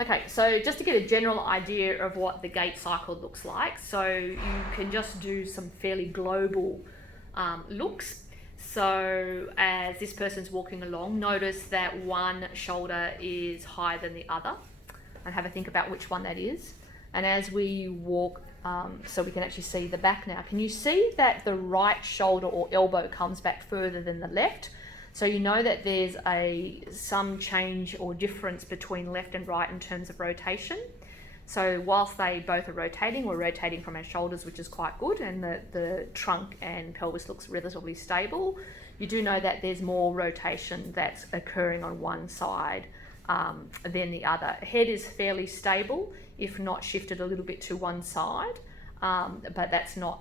Okay, so just to get a general idea of what the gait cycle looks like, so you can just do some fairly global looks. So as this person's walking along, notice that one shoulder is higher than the other, and have a think about which one that is. And as we walk, so we can actually see the back now, can you see that the right shoulder or elbow comes back further than the left? So you know that there's some change or difference between left and right in terms of rotation. So whilst they both are rotating, we're rotating from our shoulders, which is quite good, and the trunk and pelvis looks relatively stable. You do know that there's more rotation that's occurring on one side than the other. Head is fairly stable, if not shifted a little bit to one side, but that's not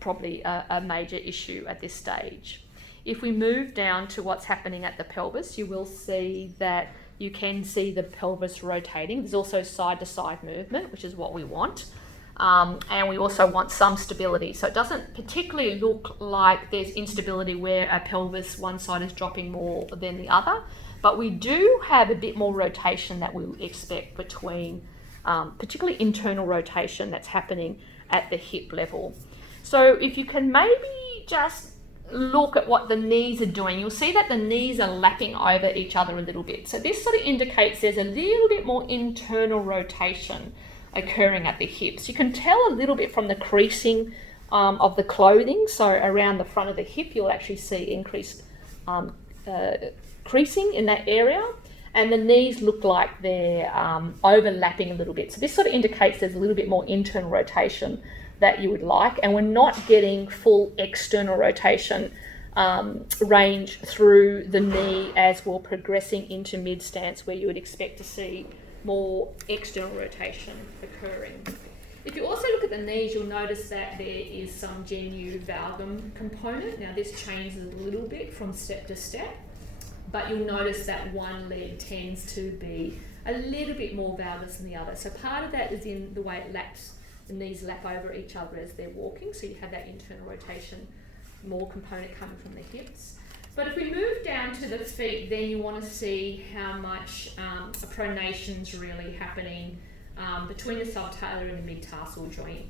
probably a major issue at this stage. If we move down to what's happening at the pelvis, you will see that you can see the pelvis rotating. There's also side-to-side movement, which is what we want. And we also want some stability. So it doesn't particularly look like there's instability where a pelvis, one side is dropping more than the other, but we do have a bit more rotation that we expect between, particularly internal rotation that's happening at the hip level. So if you can maybe just look at what the knees are doing, you'll see that the knees are lapping over each other a little bit. So this sort of indicates there's a little bit more internal rotation occurring at the hips. You can tell a little bit from the creasing of the clothing. So around the front of the hip, you'll actually see increased creasing in that area. And the knees look like they're overlapping a little bit. So this sort of indicates there's a little bit more internal rotation that you would like, and we're not getting full external rotation range through the knee as we're progressing into mid-stance, where you would expect to see more external rotation occurring. If you also look at the knees, you'll notice that there is some genu valgum component. Now this changes a little bit from step to step, but you'll notice that one leg tends to be a little bit more valgus than the other. So part of that is in the way it laps. The knees lap over each other as they're walking, so you have that internal rotation, more component coming from the hips. But if we move down to the feet, then you want to see how much pronation's really happening between the subtalar and the mid-tarsal joint.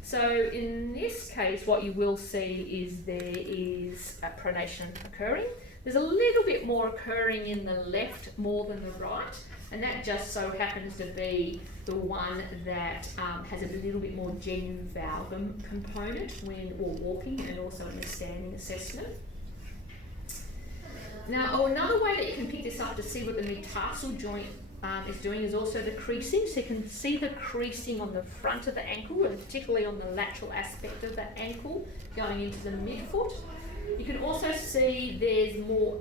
So in this case, what you will see is there is a pronation occurring. There's a little bit more occurring in the left more than the right, and that just so happens to be the one that has a little bit more genu valgum component when we're walking, and also in the standing assessment. Now, another way that you can pick this up to see what the mid-tarsal joint is doing is also the creasing. So you can see the creasing on the front of the ankle, and particularly on the lateral aspect of the ankle going into the midfoot. You can also see there's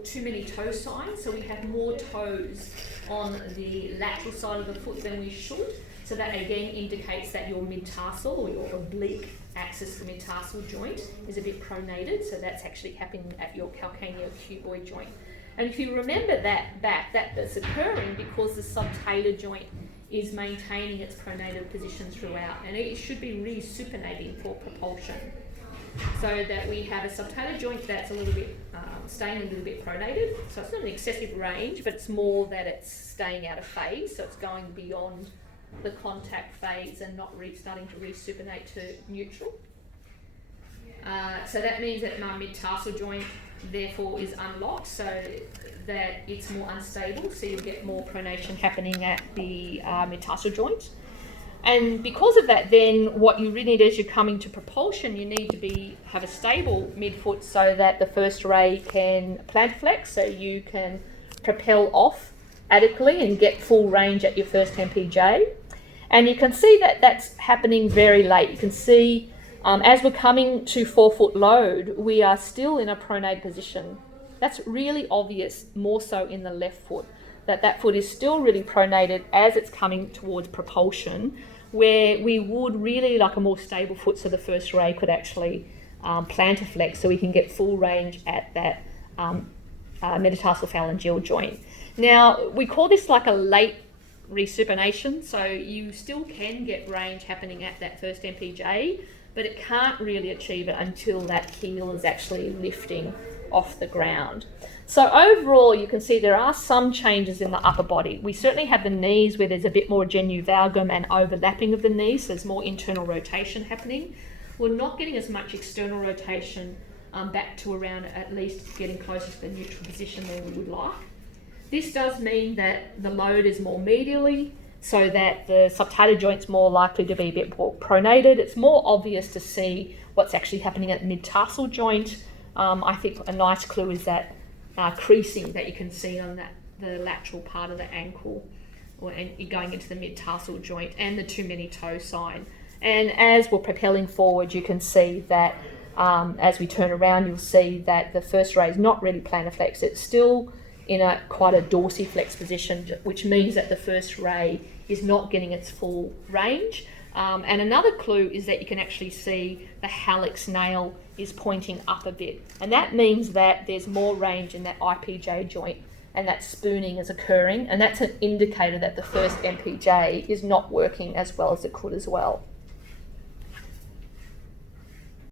too many toe signs, so we have more toes on the lateral side of the foot than we should. So that again indicates that your mid-tarsal or your oblique axis, the mid-tarsal joint, is a bit pronated. So that's actually happening at your calcaneocuboid joint. And if you remember that's occurring because the subtalar joint is maintaining its pronated position throughout, and it should be really supinating for propulsion. So that we have a subtalar joint that's a little bit staying a little bit pronated. So it's not an excessive range, but it's more that it's staying out of phase. So it's going beyond the contact phase and not starting to resupinate to neutral. So that means that my mid-tarsal joint therefore is unlocked, so that it's more unstable. So you get more pronation happening at the mid-tarsal joint. And because of that, then what you really need as you're coming to propulsion, you need to have a stable midfoot so that the first ray can plantarflex, so you can propel off adequately and get full range at your first MPJ. And you can see that that's happening very late. You can see as we're coming to forefoot load, we are still in a pronate position. That's really obvious, more so in the left foot, that foot is still really pronated as it's coming towards propulsion, where we would really like a more stable foot so the first ray could actually plantarflex, so we can get full range at that metatarsal phalangeal joint. Now, we call this like a late resupination, so you still can get range happening at that first MPJ, but it can't really achieve it until that heel is actually lifting off the ground. So overall, you can see there are some changes in the upper body. We certainly have the knees where there's a bit more genu valgum and overlapping of the knees, so there's more internal rotation happening. We're not getting as much external rotation back to around at least getting closer to the neutral position than we would like. This does mean that the load is more medially, so that the subtalar joint's more likely to be a bit more pronated. It's more obvious to see what's actually happening at the mid-tarsal joint. I think a nice clue is that creasing that you can see on the lateral part of the ankle, and going into the mid-tarsal joint, and the too many toe sign. And as we're propelling forward, you can see that as we turn around, you'll see that the first ray is not really plantar flex. It's still in quite a dorsiflex position, which means that the first ray is not getting its full range. And another clue is that you can actually see the hallux nail is pointing up a bit. And that means that there's more range in that IPJ joint, and that spooning is occurring. And that's an indicator that the first MPJ is not working as well as it could as well.